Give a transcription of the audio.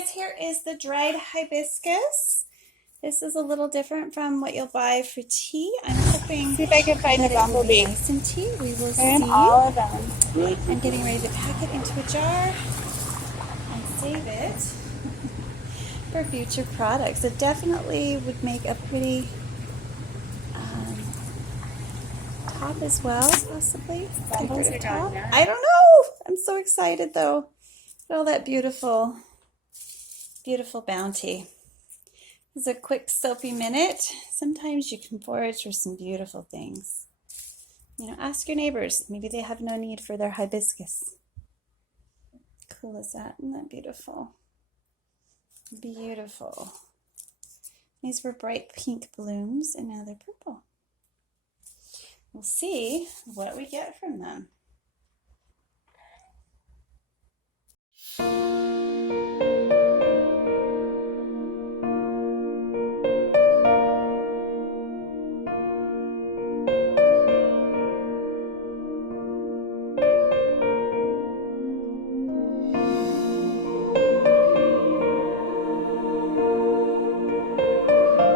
guys, here is the dried hibiscus. This is a little different from what you'll buy for tea. I'm hoping see if I can find that a it will be bumblebee. nice in tea. We will And see. all of them. I'm getting ready to pack it into a jar and save it for future products. It definitely would make a pretty top as well, possibly. Bumbles are Top. gone now. I don't know. I'm so excited though. Look at all that beautiful, beautiful bounty. This is a quick soapy minute. Sometimes you can forage for some beautiful things. You know, ask your neighbors. Maybe they have no need for their hibiscus. Cool is that? Isn't that beautiful? Beautiful. These were bright pink blooms and now they're purple. We'll see what we get from them.